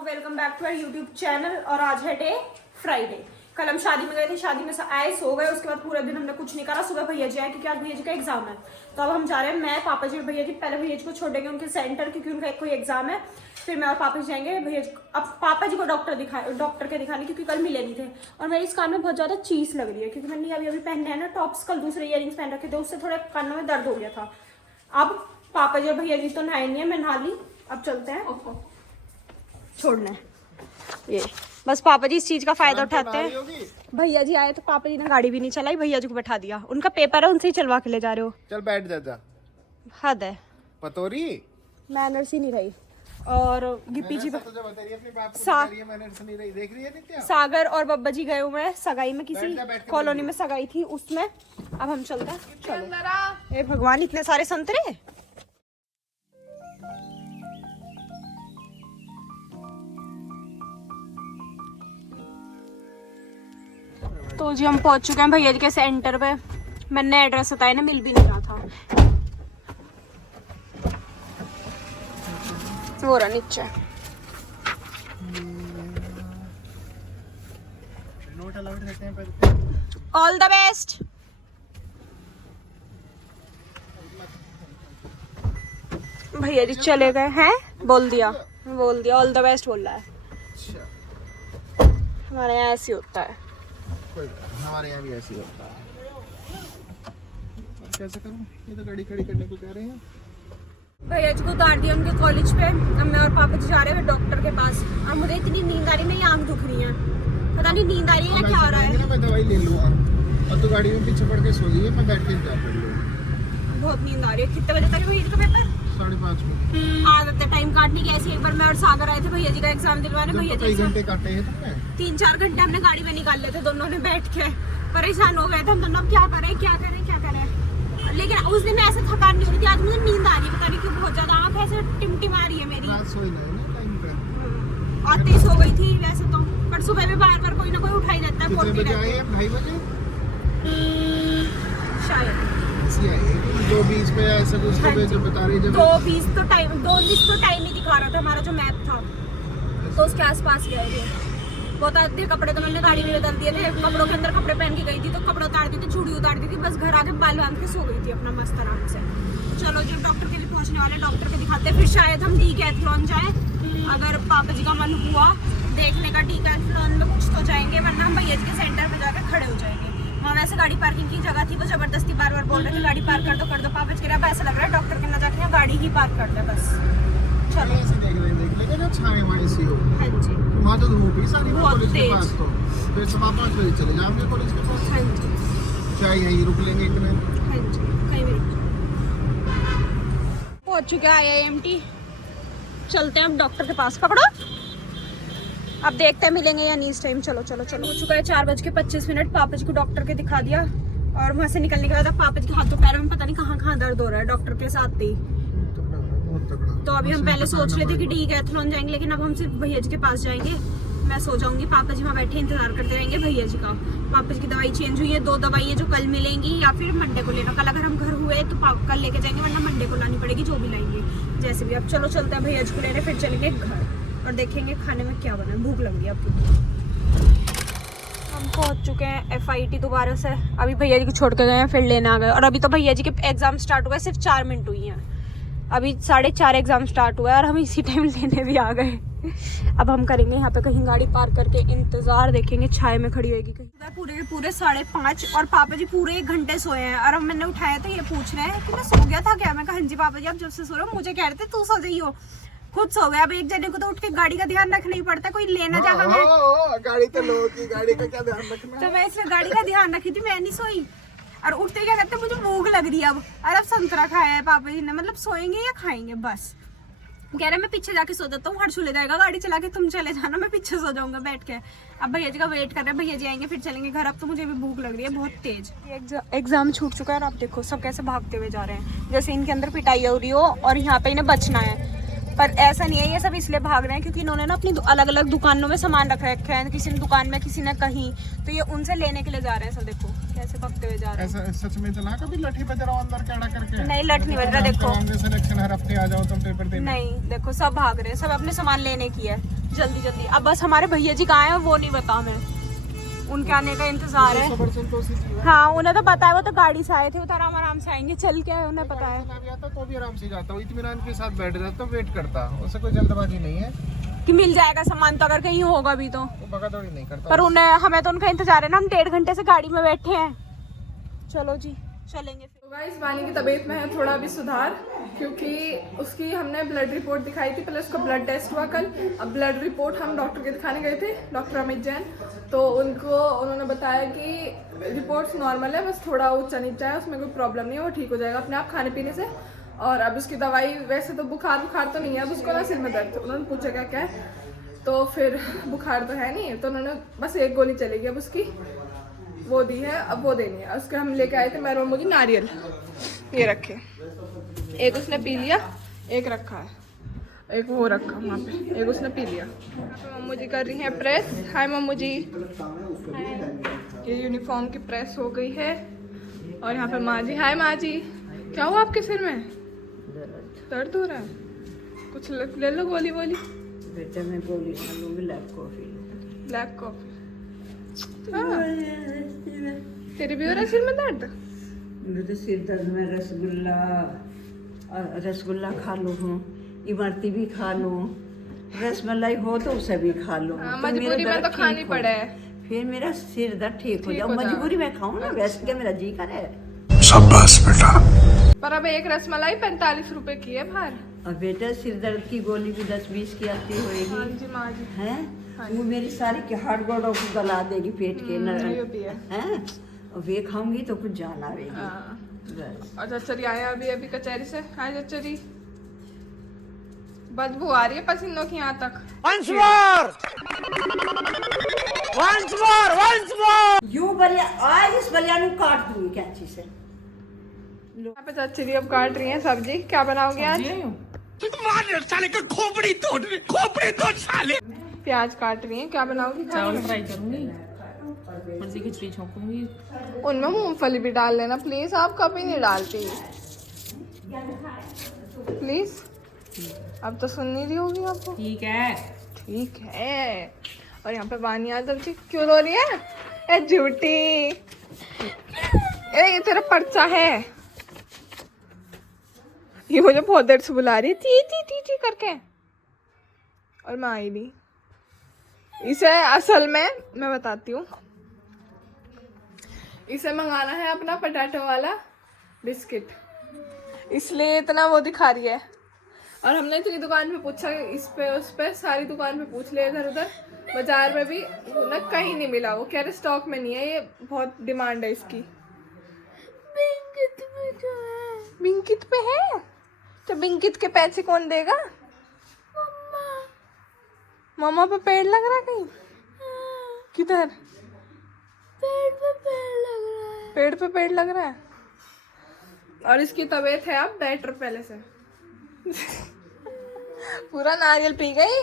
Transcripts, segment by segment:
Welcome back to our YouTube channel. और आज है डे फ्राइडे। कल हम शादी में गए थे, शादी में आए, सो गए, उसके बाद पूरे दिन हमने कुछ नहीं करा। सुबह भैया जी आए क्योंकि आज भैया जी का एग्जाम है। तो अब हम जा रहे हैं, मैं, पापा जी और भैया जी। पहले भैया जी को छोड़ेंगे उनके सेंटर क्योंकि उनका कोई एग्जाम है। फिर मैं और पापा जी जाएंगे भैया जी। अब पापा जी को डॉक्टर के दिखाने क्योंकि कल मिले नहीं थे। और मेरी इस कान में बहुत ज्यादा चीज लग रही है क्योंकि मैंने अभी पहनने हैं ना टॉप्स, कल दूसरे इयररिंग्स पहन रखे थे, उससे थोड़े कानों में दर्द हो गया था। अब पापा जी और भैया जी तो नहाए नहीं है, मैं नहा ली। अब चलते हैं छोड़ने। ये बस पापा जी इस चीज का फायदा उठाते हैं। भैया जी आए तो पापा जी ने गाड़ी भी नहीं चलाई, भैया जी को बैठा दिया। उनका पेपर है, उनसे ही चलवा के ले जा रहे हो। चल बैठ जा। हद है, पतोरी मैनर्स ही नहीं रही। और गिप्पी जी सागर और बब्बा जी गए हुए हैं सगाई में, किसी कॉलोनी में सगाई थी उसमें। अब हम चलते हैं। चलो। ए भगवान, इतने सारे संतरे। तो जी हम पहुंच चुके हैं भैया जी के सेंटर पे। मैंने एड्रेस बताया ना, मिल भी नहीं रहा था। वो रहा नीचे। All the best. भैया जी चले गए हैं, बोल दिया ऑल द बेस्ट बोल रहा है। हमारे यहाँ ऐसे होता है। हमारे यहाँ भी ऐसी होता है। कैसे करूं? ये तो गाड़ी खड़ी करने को कह रहे हैं। भैया जी को उतार दिया उनके कॉलेज पे। अब मैं और पापा जी जा रहे हैं डॉक्टर के पास। और मुझे इतनी नींद आ रही, मेरी आंख दुख रही है, पता नहीं नींद आ रही है क्या हो रहा है। मैं दवाई ले लूंगा और तू गाड़ी में पीछे पड़ के सो जाइए, मैं बैठ के इंतजार कर लूंगा। बहुत नींद आ रही है। कितने बजे तक है भैया जी का पेपर? 5:30 बजे। आदत है टाइम काटने की। ऐसे एक बार मैं और सागर आए थे भैया जी का एग्जाम दिलवाने। भैया जी घंटे काटे हैं तुमने? 3-4 घंटे हमने गाड़ी में निकाल लेते दोनों ने बैठ के। परेशान हो गए थे हम दोनों, क्या करें। लेकिन उस दिन ऐसे थकान नहीं हो रही थी। आज मुझे नींद आ रही है, पता नहीं क्यों, बहुत ज्यादा। आंख ऐसे टिमटिम आ रही है मेरी। आते ही सो गई थी वैसे तो, पर सुबह में बार कोई ना कोई उठा ही जाता है। 2:30 बजे शायद 2:20 पे ऐसा कुछ जो बता रही है। 2:20 तो टाइम ही दिखा रहा था हमारा जो मैप था, तो उसके आसपास गए थे। बहुत आधे कपड़े तो मैंने गाड़ी में बदल दिए थे। कपड़ों के अंदर कपड़े पहन के गई थी, तो कपड़े उतार दी थी, चूड़ी उतार दी थी, बस घर आके बाल बांध के सो गई थी अपना मस्त आराम से। चलो जब डॉक्टर के लिए पहुंचने वाले, डॉक्टर के दिखाते, फिर शायद हम डीकैथलॉन जाए। अगर पापा जी का मन हुआ देखने का डीकैथलॉन में कुछ तो जाएंगे, वरना हम भैया जी के सेंटर पे जाके खड़े हो जाएंगे। वहाँ वैसे गाड़ी पार्किंग की जगह थी, वो जबरदस्ती बार बोल रहे थे गाड़ी पार्क कर दो। पापा जी कह रहा ऐसा लग रहा है डॉक्टर के ना जाके यहाँ गाड़ी ही पार्क कर दे बस। चलो देख लेंगे ना, छावे वहाँ ऐसी हो। हाँ जी, वहाँ तो धूप ही सारी बहुत कॉलेज के तेज। पास, तो फिर सुबह 5 बजे चले जाएंगे कॉलेज के पास। हाँ जी, चाय यहीं रुक लेंगे इतने। हाँ जी, कहीं भी पहुंच चुके हैं IIMT। चलते हैं अब डॉक्टर के पास। पकड़ो, अब देखते हैं मिलेंगे या नहीं इस टाइम। चलो हो चुका है 4:25। पापा जी को डॉक्टर के दिखा दिया और वहाँ से निकलने के बाद अब पापा जी के हाथों पैरों में पता नहीं कहाँ दर्द हो रहा है डॉक्टर के साथ ही। तो अभी हम पहले सोच रहे थे कि डीकैथलॉन जाएंगे, लेकिन अब हम सिर्फ भैया जी के पास जाएंगे। मैं सो जाऊंगी, पापा जी वहाँ बैठे इंतजार करते रहेंगे भैया जी का। पापा जी की दवाई चेंज हुई है, 2 दवाई जो कल मिलेंगी या फिर मंडे को लेना। कल अगर हम घर हुए तो कल लेके जाएंगे, वरना मंडे को लानी पड़ेगी, जो भी लाएंगे जैसे भी। अब चलो चलते हैं भैया जी को लेने, फिर चलेंगे घर और देखेंगे खाने में क्या बना है। भूख लग रही है अब। हम पहुंच चुके हैं FIT दोबारा से। अभी भैया जी को छोड़ के गए हैं, फिर लेने आ गए। और अभी तो भैया जी के एग्जाम स्टार्ट हुए, सिर्फ 4 मिनट हुई हैं। अभी 4:30 एग्जाम स्टार्ट हुआ है और हम इसी टाइम लेने भी आ गए। अब हम करेंगे यहाँ पे कहीं गाड़ी पार्क करके इंतजार, देखेंगे छाए में खड़ी होगी कहीं। पूरे 5:30 और पापा जी पूरे 1 घंटे सोए हैं। और अब मैंने उठाया तो ये पूछ रहे हैं कि मैं सो गया था क्या। मैं कहा हाँ जी पापा जी, आप जब से सो रहे हो। मुझे कह रहे थे तू सो जाइयो, खुद सो गया। अब एक जने को तो उठ के गाड़ी का ध्यान रखना ही पड़ता है, कोई लेना जा हमें। गाड़ी तो लोगों की, गाड़ी का क्या ध्यान रखना। तो मैं इसलिए गाड़ी का ध्यान रखी थी, मैं नहीं सोई। और उठते क्या कहते, मुझे भूख लग रही है अब। और अब संतरा खाया है पापा जी ने, मतलब सोएंगे या खाएंगे बस। कह रहे मैं पीछे जाके सो जाता हूँ, हर्ष ले जाएगा गाड़ी चला के, तुम चले जाना, मैं पीछे सो जाऊंगा बैठ के। अब भैया जी का वेट कर रहे हैं, भैया जी आएंगे फिर चलेंगे घर। अब तो मुझे भी भूख लग रही है बहुत तेज। एग्जाम छूट चुका है और आप देखो सब कैसे भागते हुए जा रहे हैं, जैसे इनके अंदर पिटाई हो रही हो और यहाँ पे इन्हें बचना है। पर ऐसा नहीं है, ये सब इसलिए भाग रहे हैं क्योंकि इन्होंने ना अपनी अलग अलग दुकानों में सामान रख रखे हैं, किसी ने दुकान में, किसी ने कहीं, तो ये उनसे लेने के लिए जा रहे हैं। सब देखो कैसे भगते हुए जा रहे हैं। ऐसा सच में चला कभी लठी बज रहा अंदर कैड़ा करके? नहीं लट नहीं बज रहा, देखो सिलेक्शन हर हफ्ते आ जाओ तुम पेपर देने। नहीं देखो सब भाग रहे हैं, सब अपने सामान लेने की है जल्दी जल्दी। अब बस हमारे भैया जी कहाँ हैं वो नहीं पता हमें, उनके आने का इंतजार है। हाँ उन्हें तो पता है, वो तो गाड़ी से आए थे, वो तो आराम से आएंगे, चल के उन्हें पता है। तो भी आराम से जाता हूँ, इत्मीनान के साथ बैठ जाता हूँ, वेट करता, उससे कोई जल्दबाजी नहीं है कि मिल जाएगा सामान, तो अगर कहीं होगा भी तो भगादौड़ी नहीं करता। पर उन्हें, हमें तो उनका इंतजार है ना, हम 1.5 घंटे से गाड़ी में बैठे हैं। चलो जी चलेंगे फिर। गाइस वानी की तबीयत में है थोड़ा भी सुधार, क्योंकि उसकी हमने ब्लड रिपोर्ट दिखाई थी, पहले उसका ब्लड टेस्ट हुआ कल। अब ब्लड रिपोर्ट हम डॉक्टर के दिखाने गए थे, डॉक्टर अमित जैन, तो उन्होंने बताया कि रिपोर्ट्स नॉर्मल है, बस थोड़ा ऊंचा नीचा है, उसमें कोई प्रॉब्लम नहीं है, वो ठीक हो जाएगा अपने आप खाने पीने से। और अब उसकी दवाई, वैसे तो बुखार तो नहीं है, अब उसको ना सिर में दर्द, उन्होंने पूछा क्या है, तो फिर बुखार तो है नहीं, तो उन्होंने बस एक गोली चलेगी अब उसकी, वो दी है, अब वो देनी है। उसके हम लेके आए थे मैं और मुझे नारियल, ये रखे, एक उसने पी लिया, एक रखा है, एक वो रखा वहाँ पे, एक उसने पी लिया। मम्मू जी कर रही हैं प्रेस। हाय मम्मू जी, ये यूनिफॉर्म की प्रेस हो गई है। और यहाँ पे माँ जी, हाय माँ जी, क्या हुआ आपके सिर में? दर्द हो रहा है? कुछ ले लो गोली वोली। बेटा मैं गोली खा लूँगी, ब्लैक कॉफ़ी। हाँ। तेरे भी हो रहा है सिर में दर्द? मुझे सिर दर्द में रसगुल्ला खा लूँ, इमरती भी खा लूँ, रसमलाई हो तो उसे भी खा लूँ। मजबूरी में तो खानी पड़े है, फिर मेरा सिर दर्द ठीक हो जाए। मजबूरी में खाऊँ ना, वैसे क्या मेरा जी करे। शाबाश बेटा। पर अब एक रसमलाई 45 रुपए की है बाहर। और बेटा सिर दर्द की गोली भी 10-20 की आती होगी। हाँ जी माँ जी। हैं? वो मेरी सारी के हार्ड गोड़ों को गला देगी पेट के ये भी है। हैं? और वे खाऊंगी तो कुछ जान आवेगी। हाँ। बस। और चचरी आए अभी कचहरी से। हाय चचरी, बदबू आ रही है पसीनों की यहाँ तक। यू बलिया आज इस बलिया ਨੂੰ काट दूंगी कैंची से। यहाँ पे चचरी अब काट रही है सब्जी। क्या बनाओगे आज? साले का खोपड़ी तोड़ साले। प्याज काट रही है, क्या बनाओगी? चावल फ्राई करूंगी, मर्जी खिचड़ी छोंकूंगी। उनमें मूंगफली भी डाल लेना प्लीज, आप कभी नहीं डालती प्लीज। अब तो सुन नहीं रही होगी आपको। ठीक है। ठीक है। और यहाँ पे वानी यादव जी क्यों रो रही है? ए झूठी, ये तेरा पर्चा है। ये मुझे बहुत देर से बुला रही है टी टी टी टी करके, और मैं आई नहीं। इसे असल में मैं बताती हूँ, इसे मंगाना है अपना पोटैटो वाला बिस्किट, इसलिए इतना वो दिखा रही है। और हमने इतनी दुकान पे पूछा, इस पे उस पे, सारी दुकान पे पूछ लिया, इधर उधर, बाजार में भी ना कहीं नहीं मिला। वो कह रहे स्टॉक में नहीं है, ये बहुत डिमांड है इसकी। बिंकिट पे है तो बिंकिट के पैसे कौन देगा? मम्मा पे पेड़ लग रहा है कहीं? किधर? पेड़ पे पेड़ लग रहा है। और इसकी तबीयत है अब बेटर पहले से। पूरा नारियल पी गई।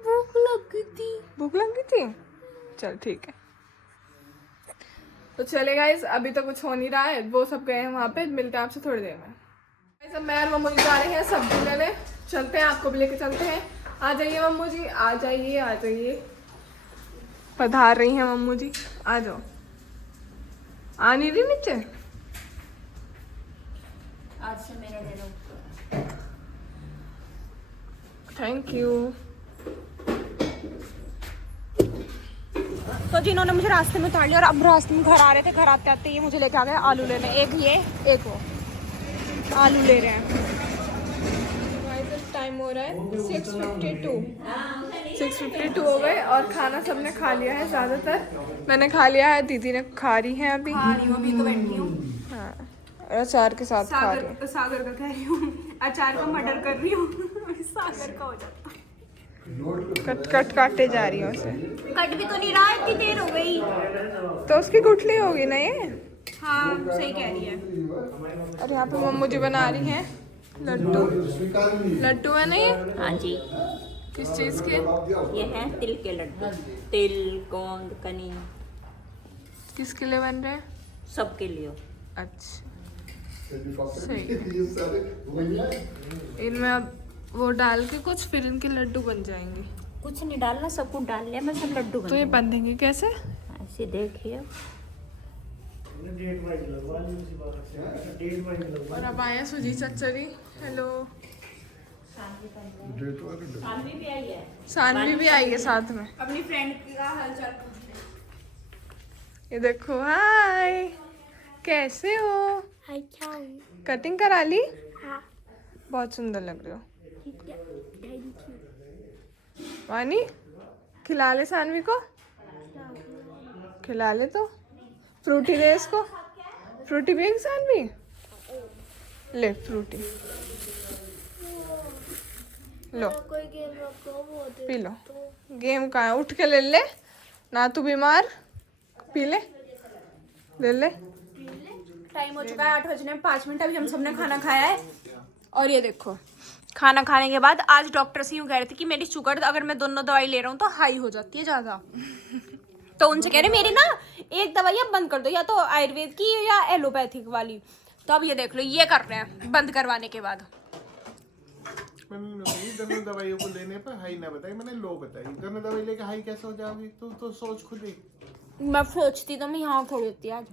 भूख लगी थी। चल ठीक है, तो चले गाइस, अभी तो कुछ हो नहीं रहा है, वो सब गए हैं वहाँ पे, मिलते हैं आपसे थोड़ी देर में। गाइस अब मैं और मम्मू जी जा रहे हैं सब्जी लेने, चलते हैं, आपको भी लेके चलते हैं। आ जाइए मम्मू जी, आ जाइए। पधार रही हैं मम्मू जी, आ जाओ। आ नहीं रही नीचे? आज से मेरा दे दो। Thank you. तो जिन्होंने मुझे रास्ते में उतार लिया और अब रास्ते में घर आ रहे थे, घर आते आते ये मुझे लेके आ गए आलू लेने। एक ये, एक वो, आलू ले रहे हैं। टाइम हो रहा है 6:52 हो गए, और खाना सबने खा लिया है, ज़्यादातर मैंने खा लिया है, दीदी ने खा रही है अभी। अभी तो बैठी हूँ। हाँ, और अचार के साथ खा रही है। सागर का कह रही हूँ, अचार का मर्डर कर रही हूँ। सागर का हो जाता, कट काटे जा रही हूँ उसे। कट भी तो नहीं रहा, इतनी देर हो गई। तो उसकी गुठली होगी ना ये। हाँ सही कह रही है। और यहाँ पे मम्मू जी बना रही हैं लड्डू लड्डू है नहीं? हाँ जी, किस चीज़ के? ये है तिल के लड्डू। तिल, गोंद, कनी, किसके लिए बन रहे हैं? सबके लिए। अच्छा सही। इनमें अब वो डाल के कुछ, फिर इनके लड्डू बन जाएंगे। कुछ नहीं डालना, सब कुछ डाल लिया, मैं सब लड्डू तो ये बन बंधेंगे कैसे? ऐसे देखिए। और अब आए सुजी चचरी। हेलो, सानवी भी आई है, सानवी भी आई है साथ में। अपनी फ्रेंड का हालचाल। ये देखो, हाय, कैसे हो? कटिंग करा ली? हाँ। बहुत सुंदर लग रहे हो। वानी, खिला ले सानवी को, खिला ले तो। फ्रूटी दे इसको, फ्रूटी पिएगी सानवी? ले फ्रूटी लो, कोई गेम रखो वो दे पी लो। गेम कहाँ है? उठ के ले ले ना, तू बीमार। पी ले, ले ले। टाइम हो चुका है 8 बजने में 5 मिनट। अभी हम सबने खाना खाया है और ये देखो, खाना खाने के बाद आज डॉक्टर से यूँ कह रहे थे कि मेरी शुगर अगर मैं दोनों दवाई ले रहा हूँ तो हाई हो जाती है ज़्यादा। तो उनसे कह रहे मेरी ना एक दवाई आप बंद कर दो, या तो आयुर्वेद की या एलोपैथिक वाली। तो अब ये देख लो, ये कर रहे हैं बंद करवाने के बाद। दोनों दवाइयों को लेने पर हाई ना बताई, मैंने लो बताई। दोनों दवाई लेके हाई कैसे हो जाओगी? तू तो सोच खुद ही। मैं सोचती तो मैं यहाँ खड़ी होती आज।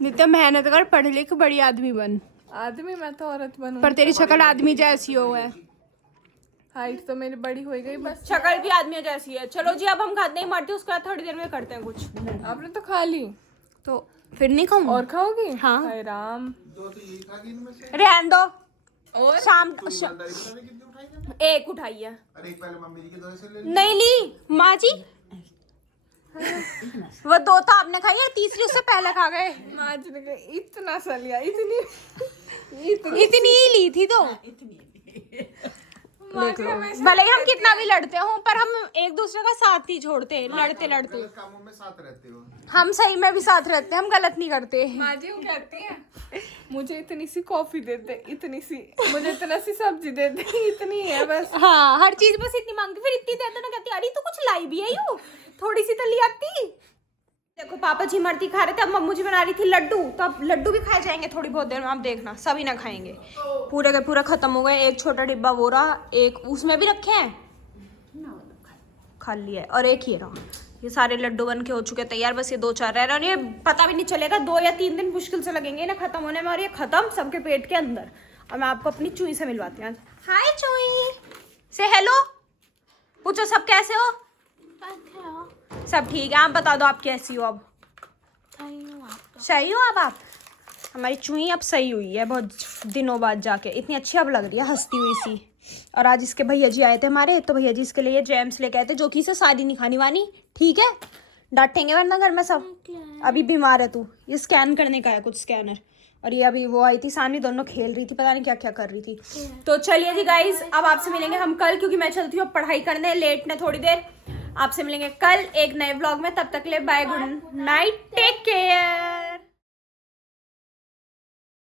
नित्य मेहनत कर, पढ़ लिख, बड़ी आदमी बन। आदमी? मैं तो औरत बनूं। पर तेरी शक्ल आदमी जैसी हो है। हाइट तो मेरी बड़ी हो गई बस। शक्ल भी आदमी जैसी है। चलो जी, अब हम खाते नहीं मारते, उसके बाद थोड़ी देर में करते हैं कुछ। आपने तो खा ली, तो फिर नहीं खाऊं और खाओगी? हाँ। हाय राम। दो तो ये खा गई इनमें से। रहने दो। और शाम ईमानदारी बता दे, कितनी उठाई मैंने? एक उठाई है। अरे एक पहले मम्मी जी की दवाई से ले ली। नहीं ली माँ जी, वो 2 तो आपने खाई है, तीसरी उससे पहले खा गए। आज इतना सा लिया, इतनी इतनी ही ली थी तो। देख लो, भले ही हम कितना भी लड़ते हो पर हम एक दूसरे का साथ नहीं छोड़ते। लड़ते लड़ते गलत कामों में साथ रहते हो। हम सही में भी साथ रहते हैं, हम गलत नहीं करते। माँ जी वो कहती है मुझे इतनी सी कॉफी दे दे, इतनी सी, मुझे इतना सी सब्जी दे दे, इतनी है बस। हाँ, हर चीज बस इतनी मांगती, फिर इतनी देते ना, कहती अरे तू कुछ लाई भी है यूं, थोड़ी सी तो ले आती। देखो पापा जी इमरती खा रहे थे, अब मम्मू जी बना रही थी लड्डू, तो अब लड्डू भी खाए जाएंगे थोड़ी बहुत देर में। आप देखना, सभी ना खाएंगे, पूरे के पूरा खत्म हो गए। एक छोटा डिब्बा वो रहा, एक उसमें भी रखे हैं, खा लिया है, और एक ही रहा। ये सारे लड्डू बन के हो चुके हैं तैयार, बस ये 2-4 रह रहे हैं। और ये पता भी नहीं चलेगा, 2 या 3 दिन मुश्किल से लगेंगे ना खत्म होने में, और ये खत्म सबके पेट के अंदर। और मैं आपको अपनी चुई से मिलवाती हूँ। हाय चुई, से हेलो, पूछो सब कैसे हो? सब ठीक है, आप बता दो आप कैसी हो? अब सही हो अब आप? हमारी चुई अब सही हुई है बहुत दिनों बाद जाके, इतनी अच्छी अब लग रही है, हंसती हुई सी। और आज इसके भैया जी आए थे हमारे, तो भैया जी इसके लिए जेम्स लेके आए थे, जो कि इसे शादी नहीं खानी वानी, ठीक है? डांटेंगे वरना घर में सब। अभी बीमार है तू, ये स्कैन करने का है कुछ, स्कैनर। और ये अभी वो आई थी सानी, दोनों खेल रही थी, पता नहीं क्या क्या कर रही थी। तो चलिए जी गाइज, अब आपसे मिलेंगे हम कल, क्योंकि मैं चलती हूँ पढ़ाई करने, लेट ने थोड़ी देर। आपसे मिलेंगे कल एक नए व्लॉग में, तब तक ले bye, good night, take care.